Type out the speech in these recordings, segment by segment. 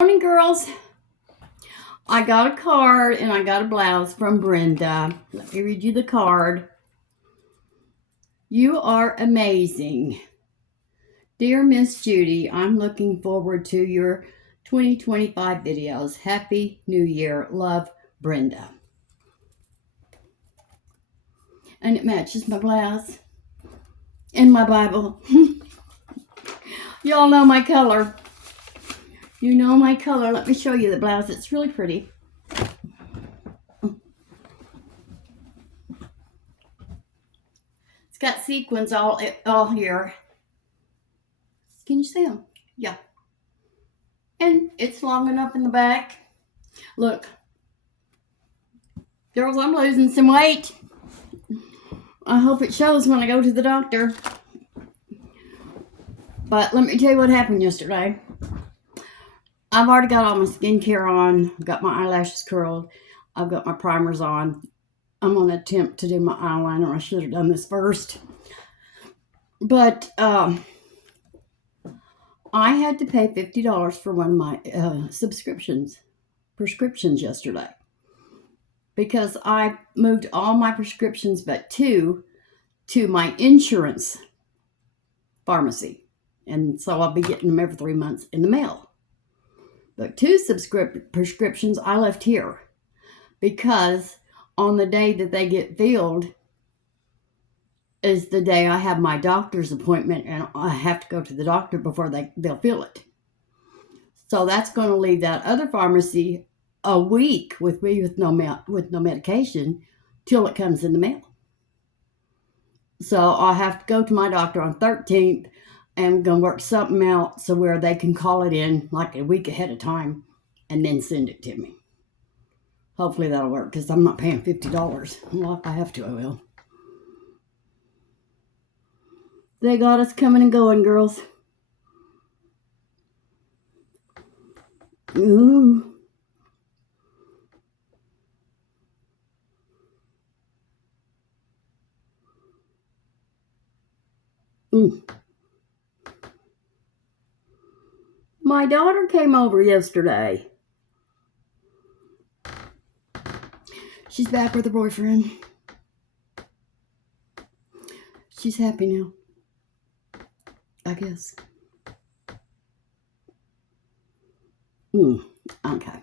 Morning, girls. I got a card and I got a blouse from Brenda. Let me read you the card. You are amazing. Dear Miss Judy, I'm looking forward to your 2025 videos. Happy New Year. Love, Brenda. And it matches my blouse and my Bible. Y'all know my color. You know my color. Let me show you the blouse. It's really pretty. It's got sequins all here. Can you see them? Yeah. And it's long enough in the back. Look. Girls, I'm losing some weight. I hope it shows when I go to the doctor. But let me tell you what happened yesterday. I've already got all my skincare on. I've got my eyelashes curled. I've got my primers on. I'm going to attempt to do my eyeliner. I should have done this first. But I had to pay $50 for one of my prescriptions yesterday. Because I moved all my prescriptions but two to my insurance pharmacy. And so I'll be getting them every 3 months in the mail. But two prescriptions I left here because on the day that they get filled is the day I have my doctor's appointment and I have to go to the doctor before they'll fill it. So that's going to leave that other pharmacy a week with me with no medication till it comes in the mail. So I'll have to go to my doctor on 13th and we're going to work something out so where they can call it in like a week ahead of time and then send it to me. Hopefully that'll work because I'm not paying $50. Well, if I have to, I will. They got us coming and going, girls. Ooh. My daughter came over yesterday. She's back with her boyfriend. She's happy now, I guess. Okay.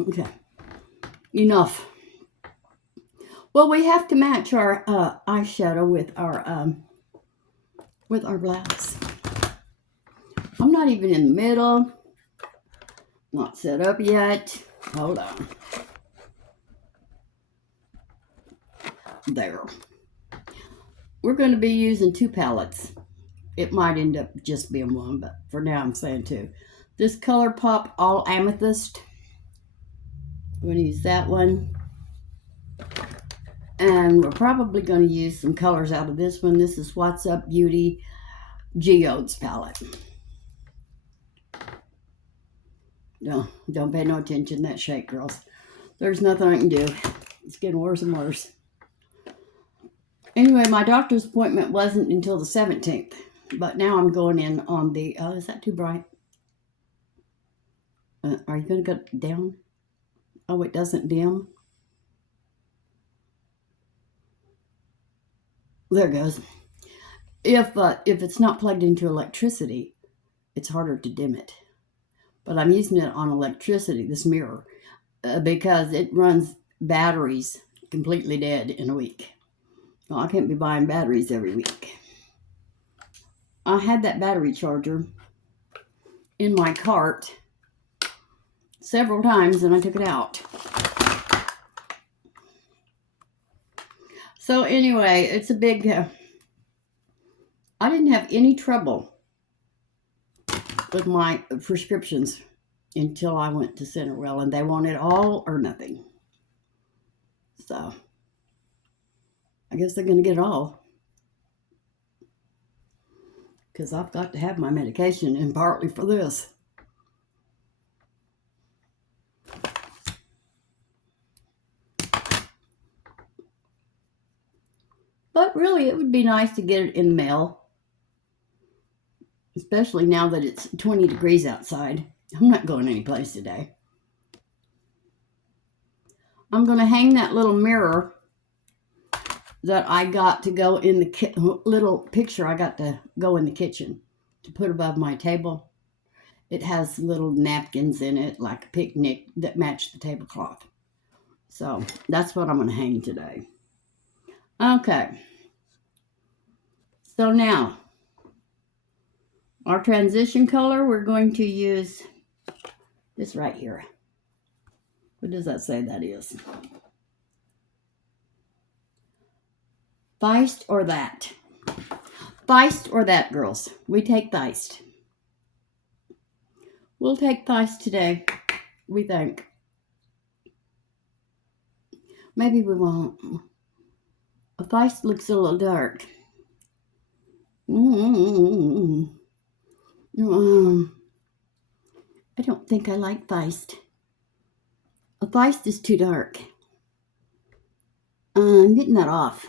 Okay. Enough. Well, we have to match our eyeshadow with our blouse. I'm not even in the middle. Not set up yet. Hold on. There. We're going to be using two palettes. It might end up just being one, but for now I'm saying two. This ColourPop All Amethyst. I'm going to use that one. And we're probably going to use some colors out of this one. This is What's Up Beauty Geodes palette. No, don't pay no attention to that shake, girls. There's nothing I can do. It's getting worse and worse. Anyway, my doctor's appointment wasn't until the 17th. But now I'm going in on the... is that too bright? Are you going to go down? Oh, it doesn't dim. There it goes. If it's not plugged into electricity, it's harder to dim it. But I'm using it on electricity, this mirror, because it runs batteries completely dead in a week. Well, I can't be buying batteries every week. I had that battery charger in my cart several times and I took it out. So anyway, it's a big... I didn't have any trouble with my prescriptions until I went to Centerwell, and they wanted all or nothing. So I guess they're going to get it all because I've got to have my medication, and partly for this. But really, it would be nice to get it in the mail. especially now that it's 20 degrees outside. I'm not going anyplace today. I'm going to hang that little mirror that I got to go in the little picture I got to go in the kitchen to put above my table. It has little napkins in it, like a picnic, that match the tablecloth. So that's what I'm going to hang today. Okay. So now, our transition color, we're going to use this right here. What does that say that is? Feist or that? Feist or that, girls? We take Feist. We'll take Feist today, we think. Maybe we won't. A Feist looks a little dark. I don't think I like Feist. A Feist is too dark. I'm getting that off.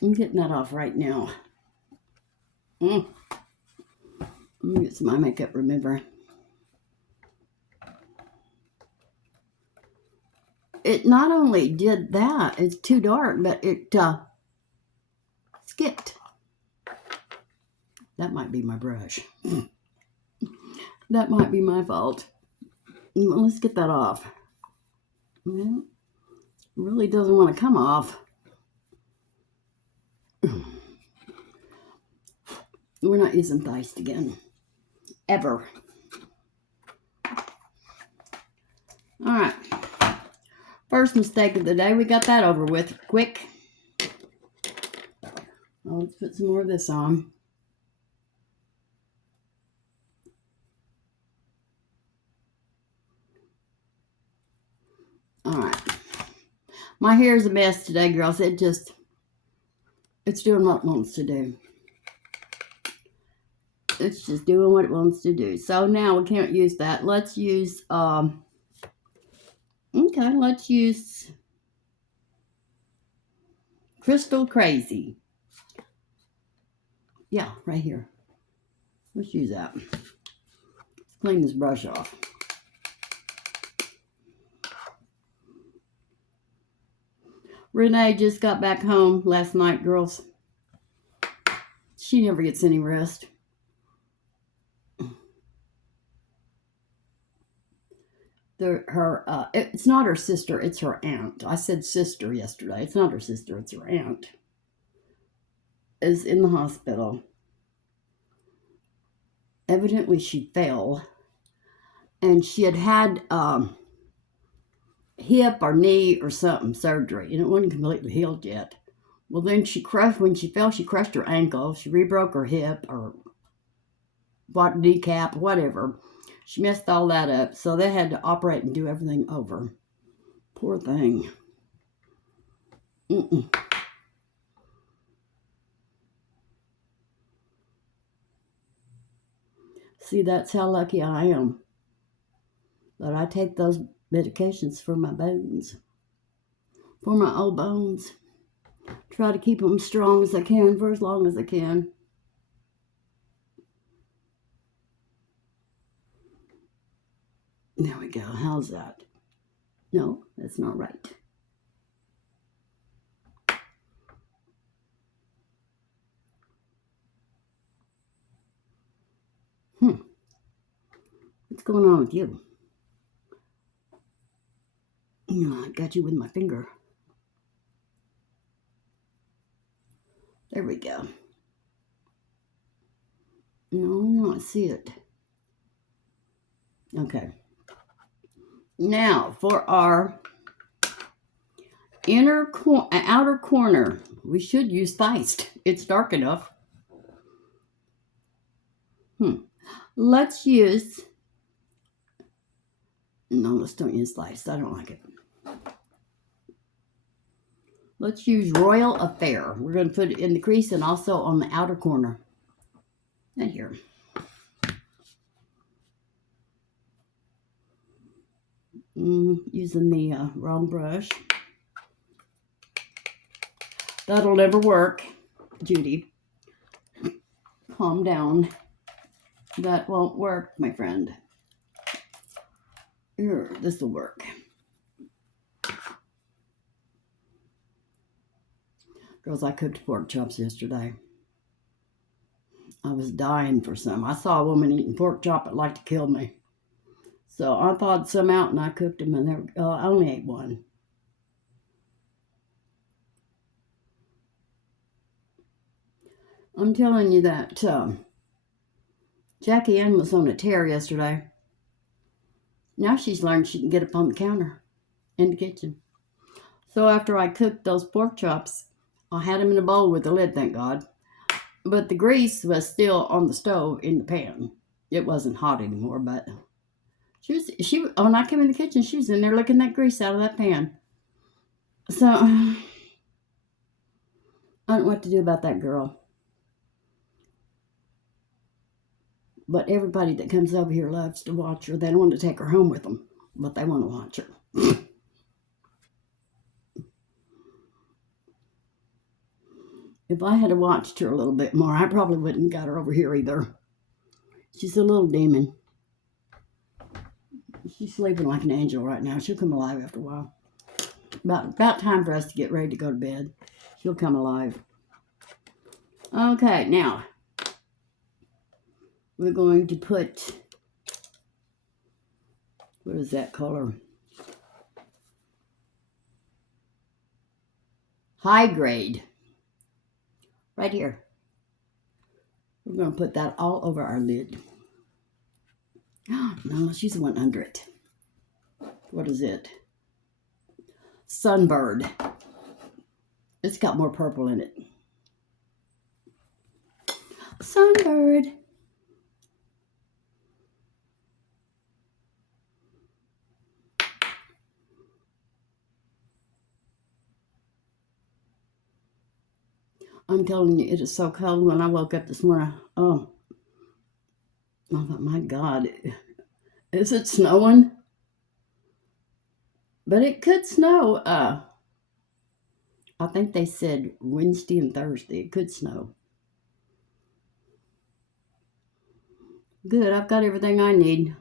I'm getting that off right now. Let me get some eye makeup remover. It not only did that, it's too dark, but it skipped. That might be my brush. That might be my fault. Let's get that off. Well, it really doesn't want to come off. We're not using Feist again. Ever. All right. First mistake of the day. We got that over with quick. Well, let's put some more of this on. All right. My hair is a mess today, girls. It's doing what it wants to do. It's just doing what it wants to do. So now we can't use that. Let's use, let's use Crystal Crazy. Yeah, right here. Let's use that. Let's clean this brush off. Renee just got back home last night, girls. She never gets any rest. It's not her sister, it's her aunt. I said sister yesterday. It's not her sister, it's her aunt. Is in the hospital. Evidently she fell. And she had hip or knee or something surgery. And it wasn't completely healed yet. Well, then when she fell, she crushed her ankle. She rebroke her hip or kneecap, whatever. She messed all that up, so they had to operate and do everything over. Poor thing. See, that's how lucky I am. That I take those medications for my bones. For my old bones. Try to keep them strong as I can for as long as I can. There we go. How's that? No, that's not right. What's going on with you? I got you with my finger. There we go. No, I see it. Okay. Now, for our outer corner, we should use Feist. It's dark enough. Let's use... No, let's don't use Feist. I don't like it. Let's use Royal Affair. We're going to put it in the crease and also on the outer corner. And here. Using the wrong brush. That'll never work, Judy. calm down. That won't work, my friend. Here, this will work. Girls, I cooked pork chops yesterday. I was dying for some. I saw a woman eating pork chop that liked to kill me. So I thawed some out and I cooked them, and I only ate one. I'm telling you that Jackie Ann was on a tear yesterday. Now she's learned she can get up on the counter in the kitchen. So after I cooked those pork chops, I had them in a bowl with the lid, thank God. But the grease was still on the stove in the pan. It wasn't hot anymore, but when I came in the kitchen, she was in there licking that grease out of that pan. So I don't know what to do about that girl. But everybody that comes over here loves to watch her. They don't want to take her home with them, but they want to watch her. If I had watched her a little bit more, I probably wouldn't have got her over here either. She's a little demon. She's sleeping like an angel right now. She'll come alive after a while. About time for us to get ready to go to bed. She'll come alive. Okay, now we're going to put, what is that color? High grade. Right here. We're going to put that all over our lid. No, let's use the one under it. What is it? Sunbird. It's got more purple in it. Sunbird. I'm telling you, it is so cold. When I woke up this morning, I thought, my God, is it snowing? But it could snow. I think they said Wednesday and Thursday it could snow. Good, I've got everything I need.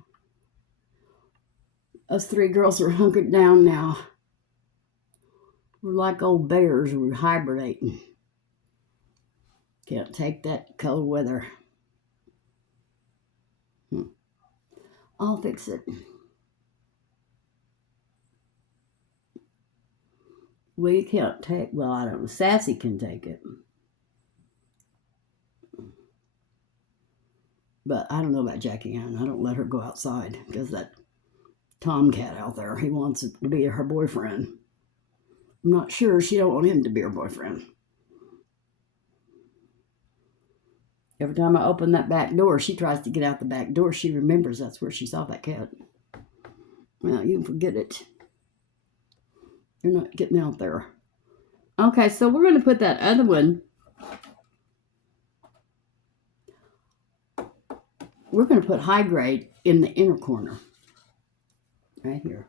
Us three girls are hunkered down now. We're like old bears. We're hibernating. Can't take that cold weather. I'll fix it. We can't take, well, I don't know. Sassy can take it. But I don't know about Jackie Ann. I don't let her go outside because that tomcat out there, he wants it to be her boyfriend. I'm not sure she don't want him to be her boyfriend. Every time I open that back door, she tries to get out the back door. She remembers that's where she saw that cat. Well, you can forget it. You're not getting out there. Okay, so we're going to put that other one. We're going to put high grade in the inner corner. Right here.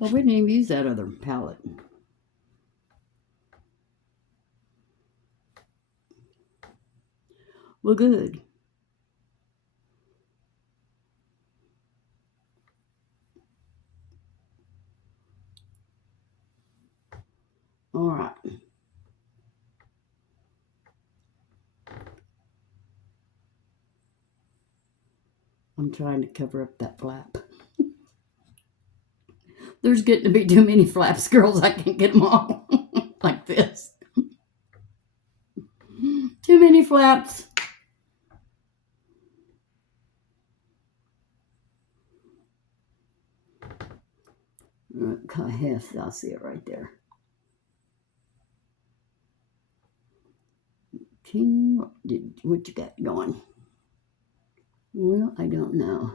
Well, we didn't even use that other palette. Well, good. All right. I'm trying to cover up that flap. There's getting to be too many flaps, girls. I can't get them all like this. Too many flaps. Okay, yes, I see it right there. What you got going? Well, I don't know.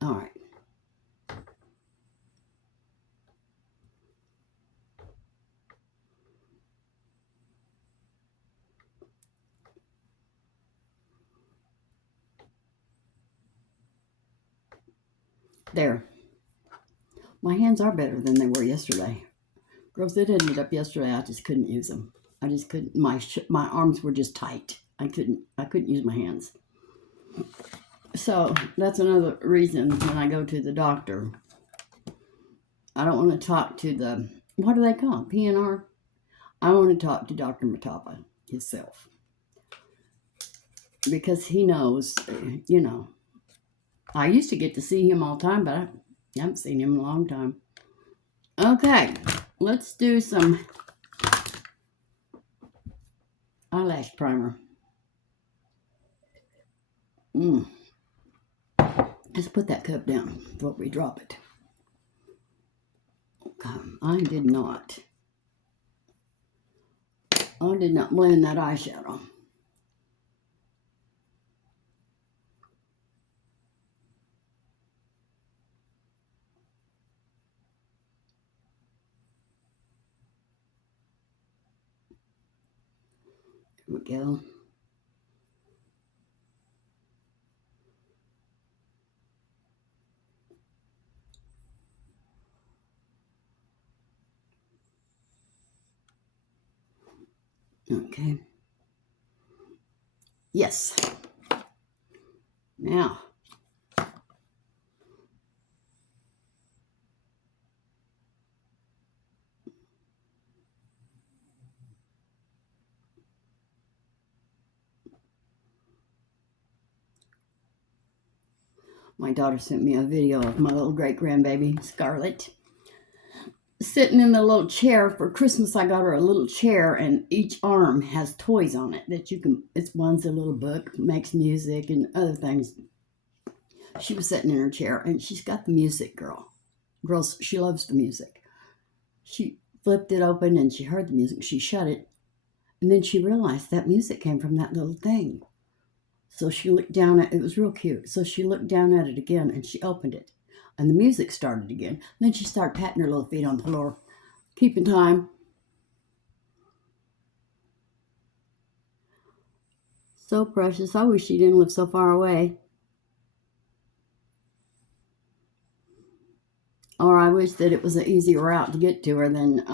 All right. There. My hands are better than they were yesterday. Girls, it ended up yesterday. I just couldn't use them. I just couldn't. My arms were just tight. I couldn't use my hands. So that's another reason when I go to the doctor, I don't want to talk to the, what do they call it? PNR? I want to talk to Dr. Matapa himself. Because he knows, you know. I used to get to see him all the time, but I haven't seen him in a long time. Okay, let's do some eyelash primer. Let's put that cup down before we drop it. Okay, I did not blend that eyeshadow. Here we go. Okay. Yes. Now. My daughter sent me a video of my little great-grandbaby, Scarlett, sitting in the little chair. For Christmas, I got her a little chair, and each arm has toys on it that you can, one's a little book, makes music and other things. She was sitting in her chair, and she's got the music, Girls, she loves the music. She flipped it open, and she heard the music. She shut it, and then she realized that music came from that little thing. So she looked down at it. It was real cute. So she looked down at it again, and she opened it, and the music started again. And then she started patting her little feet on the floor, keeping time. So precious. I wish she didn't live so far away. Or I wish that it was an easier route to get to her than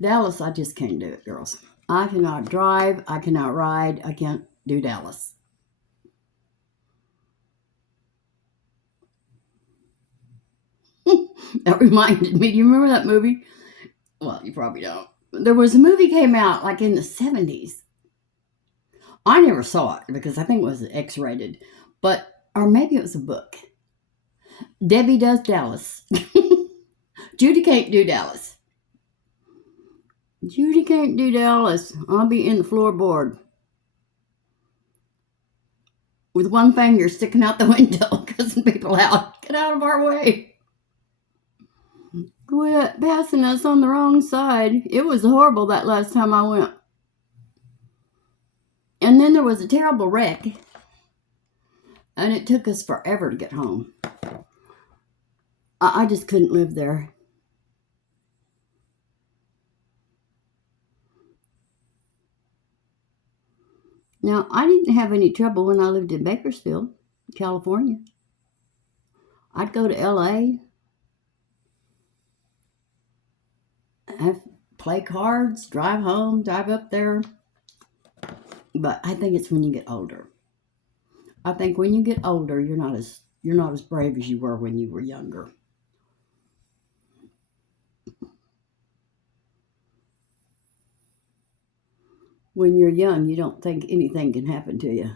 Dallas. I just can't do it, girls. I cannot drive. I cannot ride. I can't do Dallas. That reminded me. Do you remember that movie? Well, you probably don't. There was a movie came out like in the 70s. I never saw it because I think it was X-rated. Or maybe it was a book. Debbie Does Dallas. Judy can't do Dallas. Judy can't do Dallas. I'll be in the floorboard with one finger sticking out the window, cussing people out. Get out of our way. Quit passing us on the wrong side. It was horrible that last time I went. And then there was a terrible wreck. And it took us forever to get home. I just couldn't live there. Now, I didn't have any trouble when I lived in Bakersfield, California. I'd go to LA, play cards, drive home, drive up there. But I think it's when you get older. I think when you get older, you're not as brave as you were when you were younger. When you're young, you don't think anything can happen to you.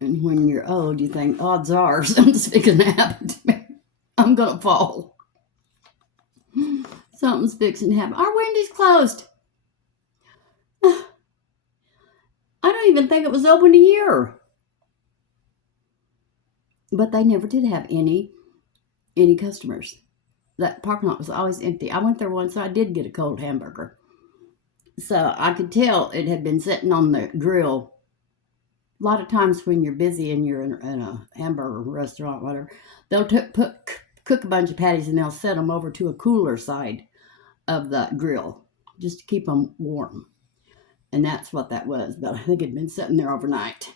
And when you're old, you think, odds are something's fixing to happen to me. I'm going to fall. Something's fixing to happen. Our Wendy's closed. I don't even think it was open a year. But they never did have any customers. That parking lot was always empty. I went there once. I did get a cold hamburger. So I could tell it had been sitting on the grill. A lot of times when you're busy and you're in a hamburger restaurant, whatever, they'll cook a bunch of patties and they'll set them over to a cooler side of the grill just to keep them warm. And that's what that was. But I think it had been sitting there overnight.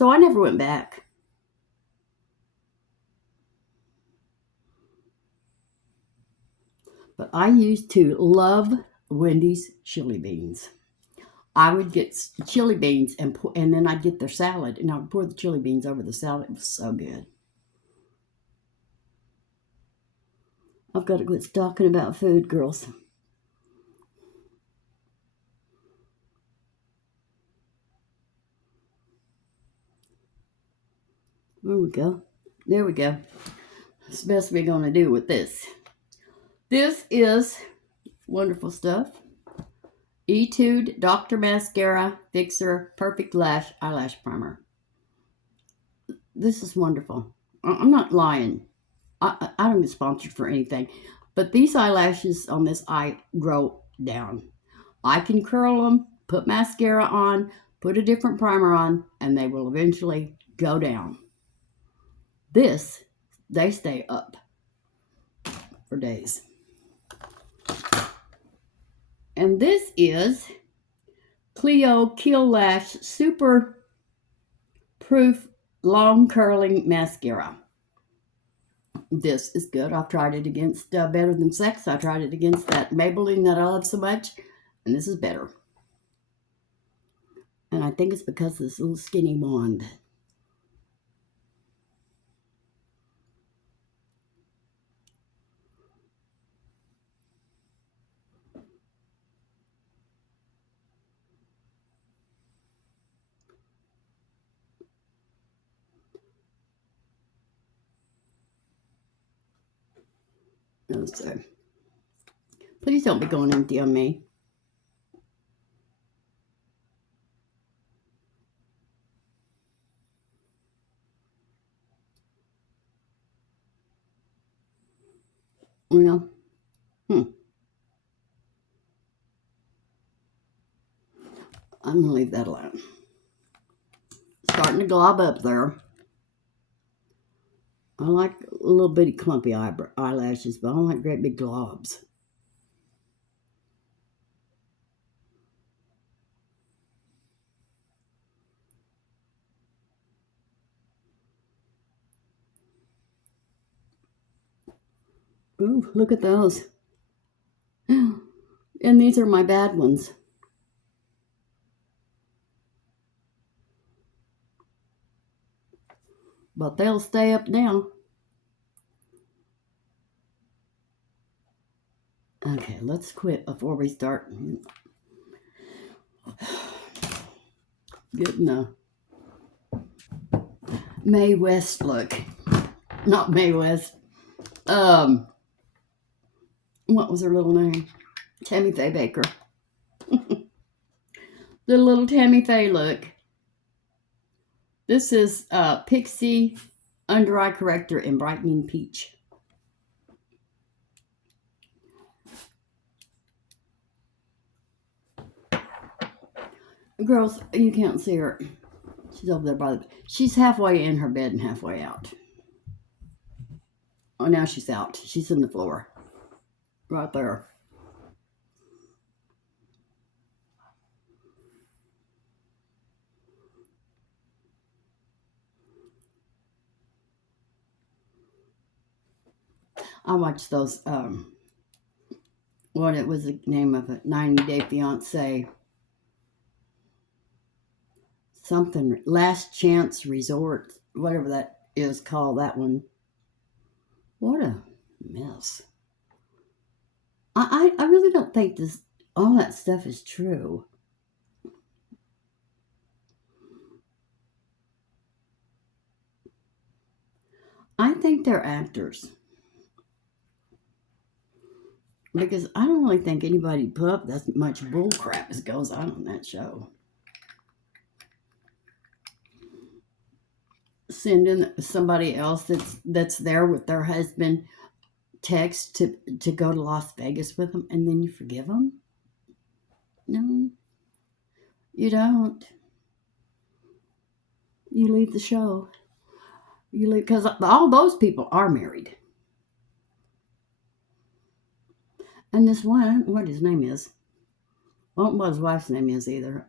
So I never went back. But I used to love Wendy's chili beans. I would get chili beans and then I'd get their salad and I would pour the chili beans over the salad. It was so good. I've got to quit talking about food, girls. There we go. There we go. That's the best we're going to do with this. This is wonderful stuff. Etude Dr. Mascara Fixer Perfect Lash Eyelash Primer. This is wonderful. I'm not lying. I don't get sponsored for anything. But these eyelashes on this eye grow down. I can curl them, put mascara on, put a different primer on, and they will eventually go down. This, they stay up for days. And this is Clio Kill Lash Super Proof Long Curling Mascara. This is good. I've tried it against Better Than Sex. I tried it against that Maybelline that I love so much. And this is better. And I think it's because of this little skinny wand. So, please don't be going empty on me. Well, I'm going to leave that alone. Starting to glob up there. I like little bitty clumpy eyelashes, but I don't like great big globs. Ooh, look at those. And these are my bad ones. But they'll stay up now. Okay, let's quit before we start getting a Mae West look. Not Mae West. What was her little name? Tammy Faye Baker. The little Tammy Faye look. This is Pixi Undereye Corrector in Brightening Peach. Girls, you can't see her. She's over there by the... She's halfway in her bed and halfway out. Oh, now she's out. She's in the floor. Right there. I watched those, what it was the name of it, 90 Day Fiancé. Something, Last Chance Resort, whatever that is called, that one. What a mess. I really don't think all that stuff is true. I think they're actors. Because I don't really think anybody put up that much bull crap as goes on that show. Sending somebody else that's there with their husband text to go to Las Vegas with them, and then you forgive them? No, you don't. You leave the show. You leave, because all those people are married. And this one, I don't know what his name is. I don't know what his wife's name is either.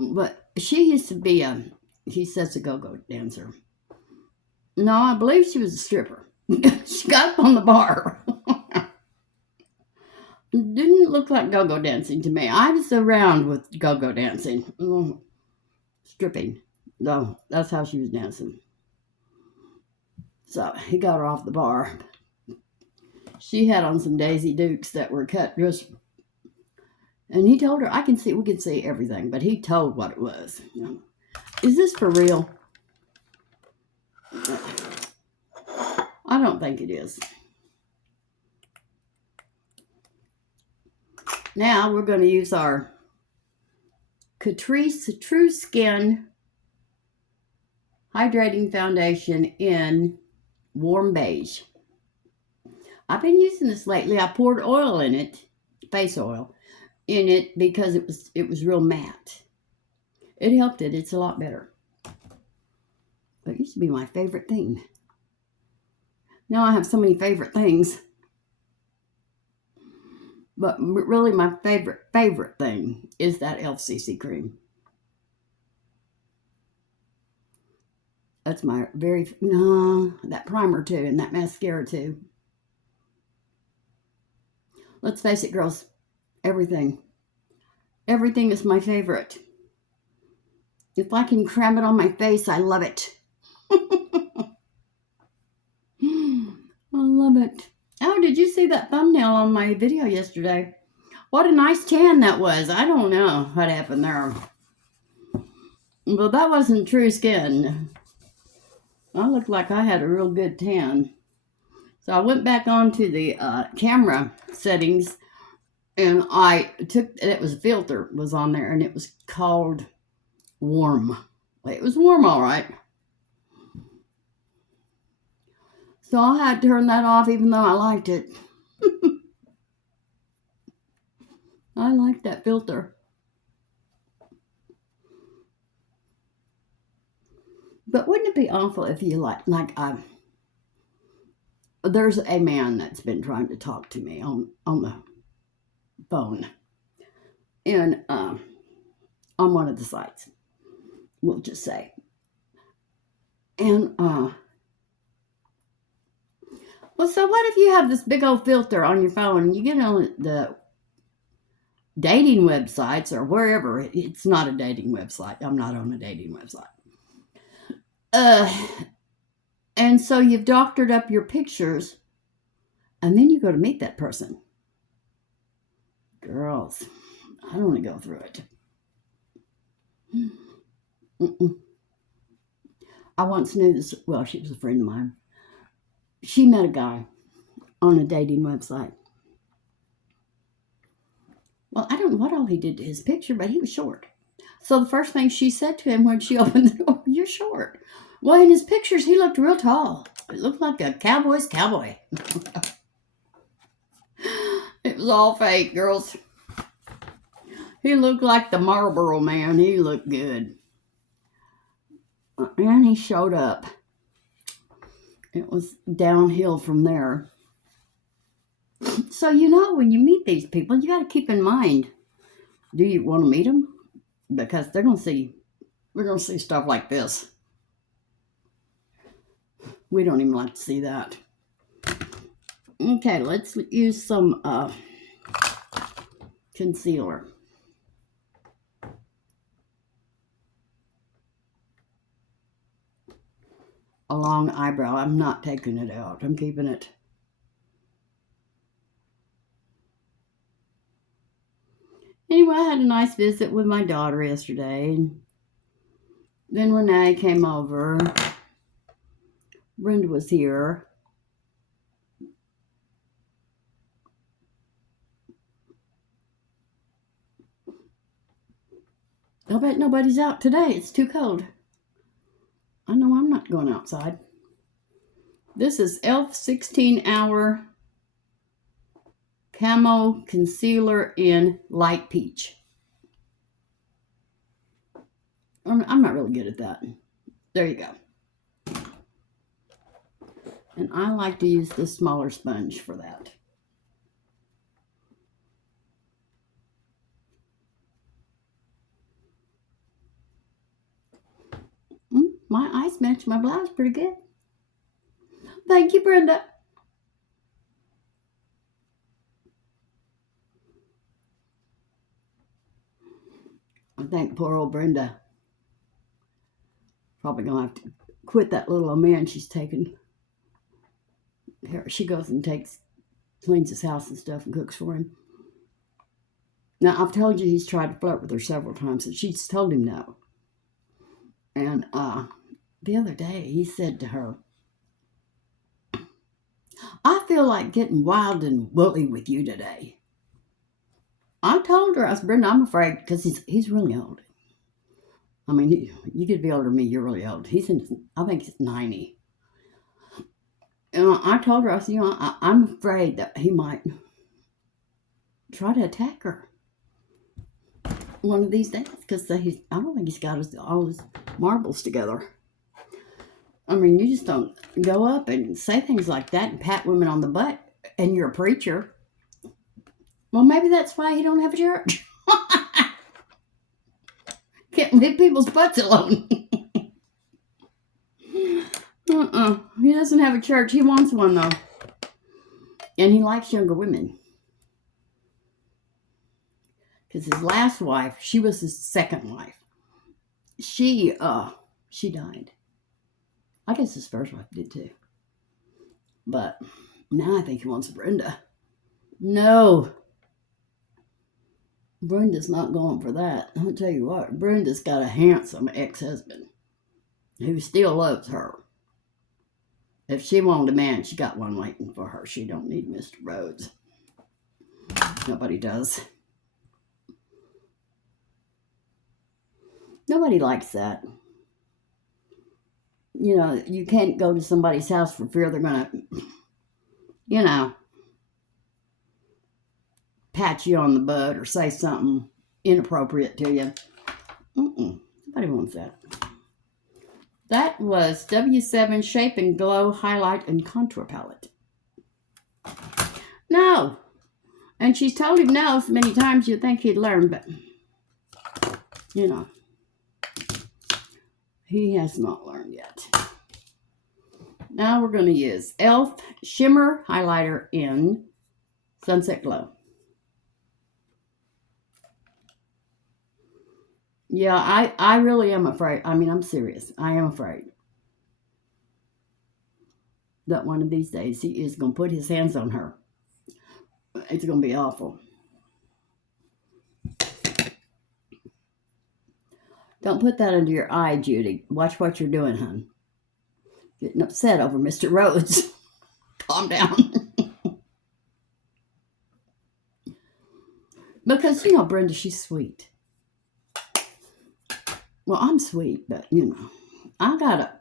But she used to be He says a go-go dancer. No, I believe she was a stripper. She got up on the bar. Didn't look like go-go dancing to me. I was around with go-go dancing. Stripping. No, that's how she was dancing. So he got her off the bar. She had on some Daisy Dukes that were cut just, and he told her, we can see everything, but he told what it was. Is this for real? I don't think it is. Now we're going to use our Catrice True Skin Hydrating Foundation in Warm Beige. I've been using this lately. I poured oil in it, face oil, in it because it was real matte. It helped it. It's a lot better. It used to be my favorite thing. Now I have so many favorite things. But really my favorite thing is that e.l.f. CC cream. That's my that primer too, and that mascara too. Let's face it, girls, everything is my favorite. If I can cram it on my face, I love it. I love it. Oh, did you see that thumbnail on my video yesterday? What a nice tan that was. I don't know what happened there. But that wasn't true skin. I looked like I had a real good tan. So I went back onto the camera settings, and it was a filter was on there, and it was called warm. It was warm, all right. So I had to turn that off, even though I liked it. I like that filter. But wouldn't it be awful if you there's a man that's been trying to talk to me on the phone, and on one of the sites, we'll just say. And well, so what if you have this big old filter on your phone and you get on the dating websites or wherever? It's not a dating website. I'm not on a dating website. And so you've doctored up your pictures, and then you go to meet that person. Girls, I don't want to go through it. I once knew this, well, she was a friend of mine. She met a guy on a dating website. Well, I don't know what all he did to his picture, but he was short. So the first thing she said to him when she opened the door, "You're short." Well, in his pictures, he looked real tall. It looked like a cowboy's cowboy. It was all fake, girls. He looked like the Marlboro Man. He looked good. And he showed up. It was downhill from there. So, when you meet these people, you got to keep in mind, do you want to meet them? Because we're going to see stuff like this. We don't even like to see that. Okay, let's use some concealer. A long eyebrow. I'm not taking it out. I'm keeping it. Anyway, I had a nice visit with my daughter yesterday. Then Renee came over. Brenda was here. I bet nobody's out today. It's too cold. I know I'm not going outside. This is e.l.f. 16-hour Camo Concealer in Light Peach. I'm not really good at that. There you go. And I like to use the smaller sponge for that. my eyes match my blouse pretty good. Thank you, Brenda. I think poor old Brenda probably gonna have to quit that little old man she's taken. She goes and cleans his house and stuff and cooks for him. Now, I've told you he's tried to flirt with her several times, and she's told him no. And the other day, he said to her, I feel like getting wild and woolly with you today. I told her, I said, Brenda, I'm afraid, because he's really old. I mean, you could be older than me, you're really old. I think he's 90. And I told her, I said, I'm afraid that he might try to attack her one of these days, because I don't think he's got all his marbles together. I mean, you just don't go up and say things like that and pat women on the butt, and you're a preacher. Well, maybe that's why he don't have a church. Can't leave people's butts alone. He doesn't have a church. He wants one, though. And he likes younger women. Because his last wife, she was his second wife. She died. I guess his first wife did too. But now I think he wants Brenda. No. Brenda's not going for that. I'll tell you what, Brenda's got a handsome ex-husband who still loves her. If she wanted a man, she got one waiting for her. She don't need Mr. Rhodes. Nobody does. Nobody likes that. You can't go to somebody's house for fear they're going to, pat you on the butt or say something inappropriate to you. Nobody wants that. That was W7 Shape and Glow Highlight and Contour Palette. No. And she's told him no so many times you'd think he'd learn, but, he has not learned yet. Now we're going to use e.l.f. Shimmer Highlighter in Sunset Glow. Yeah, I really am afraid. I mean, I'm serious. I am afraid that one of these days he is going to put his hands on her. It's going to be awful. Don't put that under your eye, Judy. Watch what you're doing, hon. Getting upset over Mr. Rhodes. Calm down. Because, Brenda, she's sweet. Well, I'm sweet, but, I got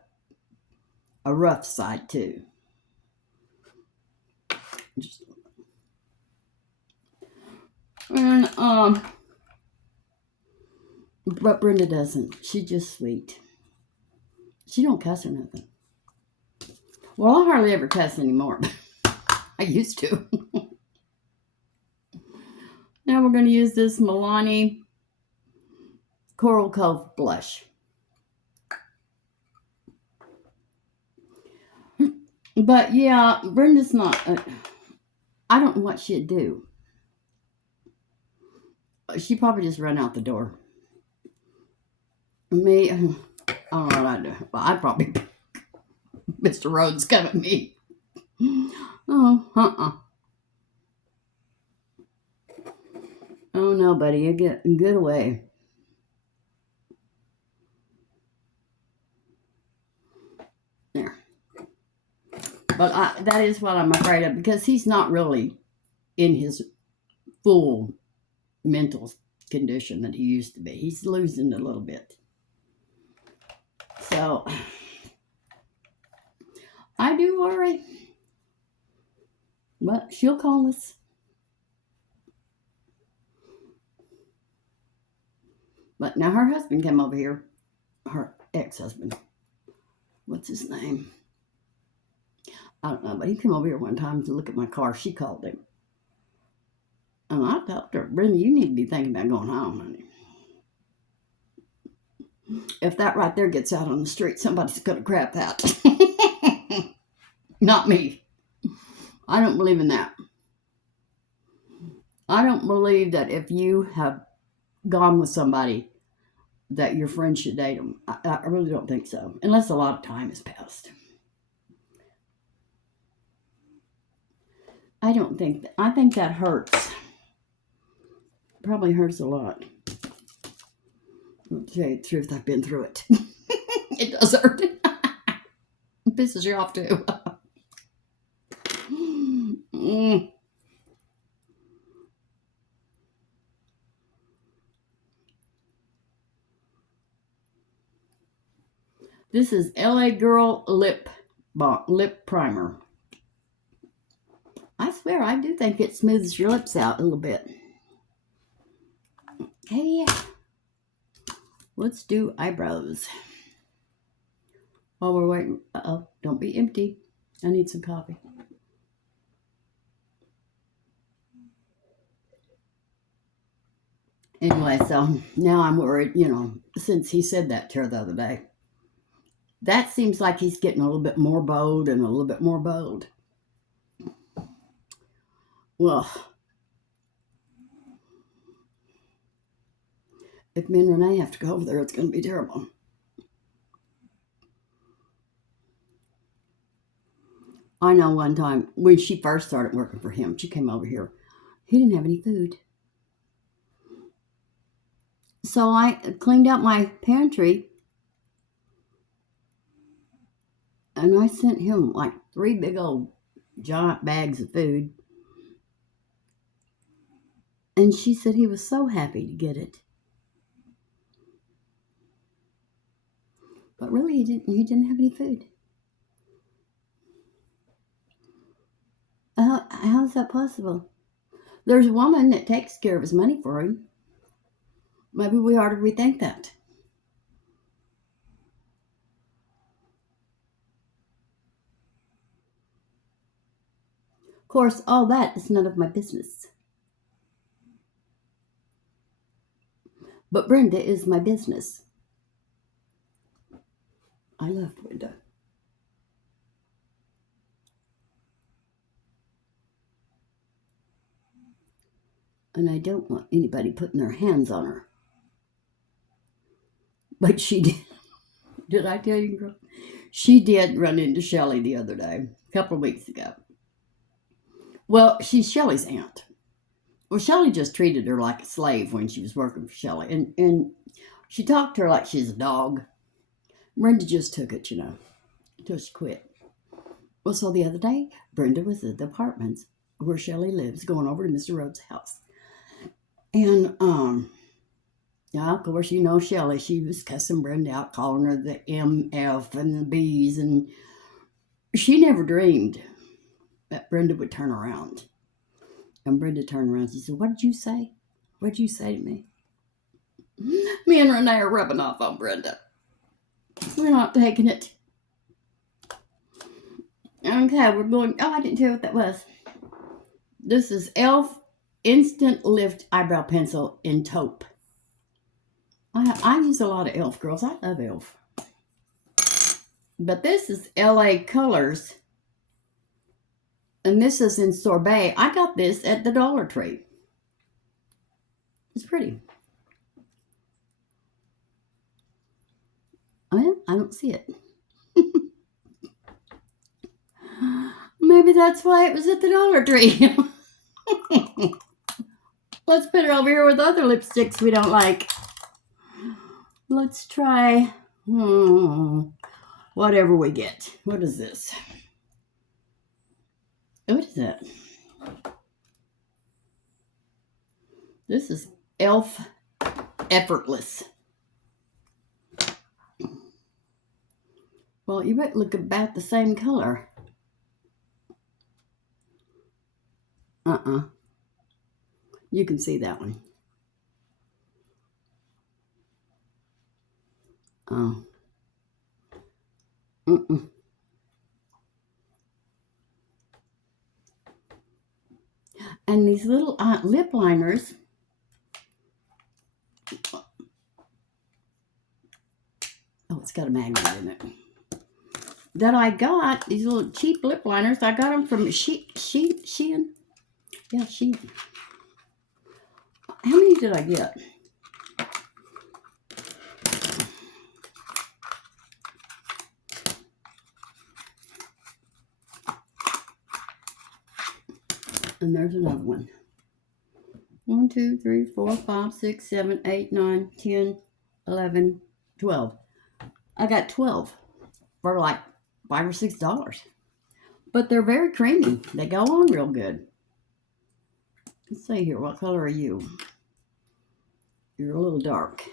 a rough side, too. But Brenda doesn't. She's just sweet. She don't cuss or nothing. Well, I hardly ever cuss anymore. I used to. Now we're going to use this Milani Coral Cove blush. But yeah, Brenda's not. I don't know what she'd do. She'd probably just run out the door. Me, I don't know what I'd do. Well, I'd probably, Mr. Rhodes come at me. Oh, Oh no, buddy, you get away. There. But that is what I'm afraid of, because he's not really in his full mental condition that he used to be. He's losing a little bit. So, I do worry. But she'll call us. But now her husband came over here. Her ex-husband. What's his name? I don't know, but he came over here one time to look at my car. She called him. And I told her, Brenda, you need to be thinking about going home, honey. If that right there gets out on the street, somebody's going to grab that. Not me. I don't believe in that. I don't believe that if you have gone with somebody that your friend should date them. I really don't think so, unless a lot of time has passed. I don't think I think that hurts. Probably hurts a lot. To tell you the truth, I've been through it. It does hurt. It pisses you off too. This is LA Girl lip primer. I swear, I do think it smooths your lips out a little bit. Okay, let's do eyebrows. While we're waiting, don't be empty. I need some coffee. Anyway, so now I'm worried, since he said that to her the other day. That seems like he's getting a little bit more bold and a little bit more bold. Well, if me and Renee have to go over there, it's going to be terrible. I know one time when she first started working for him, she came over here. He didn't have any food. So I cleaned out my pantry and I sent him like 3 big old giant bags of food. And she said he was so happy to get it. But really, he didn't have any food. How's that possible? There's a woman that takes care of his money for him. Maybe we ought to rethink that. Of course, all that is none of my business. But Brenda is my business. I love Brenda. And I don't want anybody putting their hands on her. But she did. Did I tell you, girl? She did run into Shelly the other day, a couple of weeks ago. Well, she's Shelly's aunt. Well, Shelly just treated her like a slave when she was working for Shelly. And she talked to her like she's a dog. Brenda just took it, until she quit. Well, so the other day, Brenda was at the apartments where Shelly lives, going over to Mr. Rhodes' house. And, yeah, of course, Shelly, she was cussing Brenda out, calling her the MF and the B's. And she never dreamed that Brenda would turn around. And Brenda turned around. She said, "What did you say? What did you say to me?" Me and Renee are rubbing off on Brenda. We're not taking it. Okay, we're going. Oh, I didn't tell you what that was. This is e.l.f. Instant Lift Eyebrow Pencil in Taupe. I use a lot of e.l.f. girls. I love e.l.f. But this is LA Colors. And this is in Sorbet. I got this at the Dollar Tree. It's pretty. Well, I don't see it. Maybe that's why it was at the Dollar Tree. Let's put it over here with other lipsticks we don't like. Let's try whatever we get. What is this? What is that? This is e.l.f. Effortless. Well, you might look about the same color. You can see that one. Oh. And these little lip liners. it's got a magnet in it. That I got, these little cheap lip liners. I got them from Shein. Yeah, Shein. How many did I get? And there's another one. 1, 2, 3, 4, 5, 6, 7, 8, 9, 10, 11, 12. I got 12 for like $5 or $6. But they're very creamy. They go on real good. Let's see here. What color are you? You're a little dark.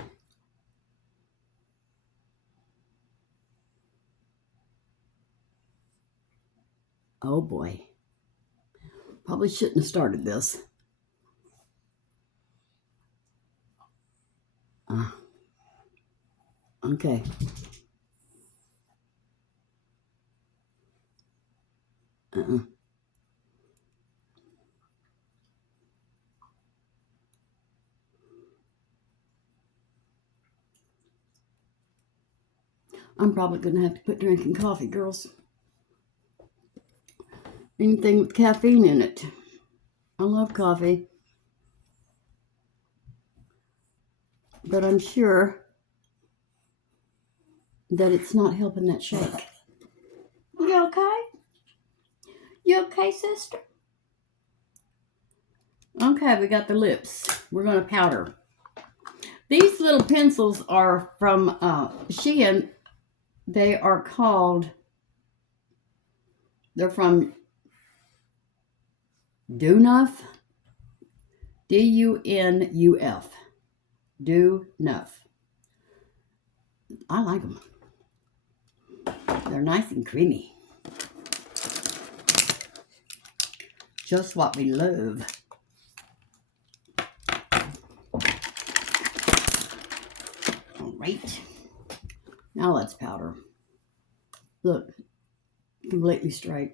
Oh boy. Probably shouldn't have started this. Okay. I'm probably going to have to quit drinking coffee, girls. Anything with caffeine in it. I love coffee. But I'm sure that it's not helping that shake. You okay? You okay, sister? Okay, we got the lips. We're going to powder. These little pencils are from Shein. They are called, they're from Dunuf. D-U-N-U-F. Dunuf. I like them. They're nice and creamy. Just what we love. All right. Now let's powder. Look, completely straight.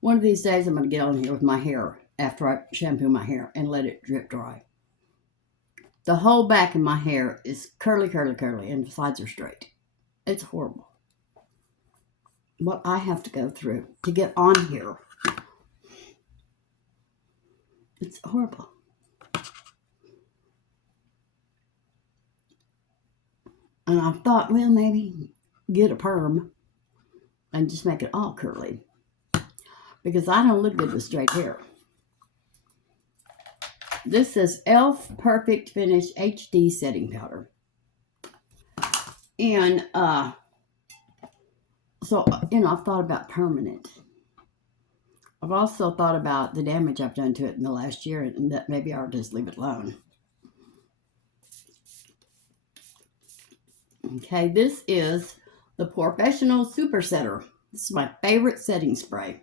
One of these days I'm going to get on here with my hair after I shampoo my hair and let it drip dry. The whole back of my hair is curly, curly, curly, and the sides are straight. It's horrible. What I have to go through to get on here. It's horrible. And I thought, well, maybe get a perm and just make it all curly. Because I don't look good with straight hair. This is e.l.f. Perfect Finish HD Setting Powder. And, so, I've thought about permanent. I've also thought about the damage I've done to it in the last year, and that maybe I'll just leave it alone. Okay, this is the Professional Super Setter. This is my favorite setting spray.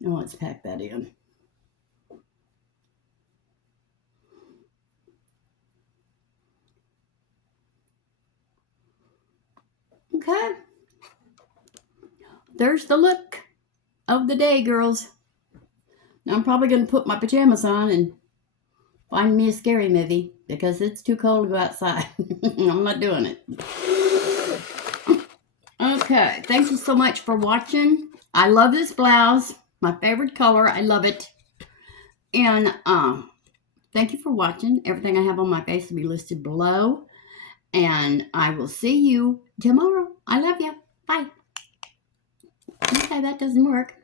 Now let's pack that in. Okay. There's the look of the day, girls. Now I'm probably going to put my pajamas on and find me a scary movie because it's too cold to go outside. I'm not doing it. Okay. Thank you so much for watching. I love this blouse. My favorite color. I love it. And thank you for watching. Everything I have on my face will be listed below. And I will see you tomorrow. I love you. Bye. Okay, that doesn't work.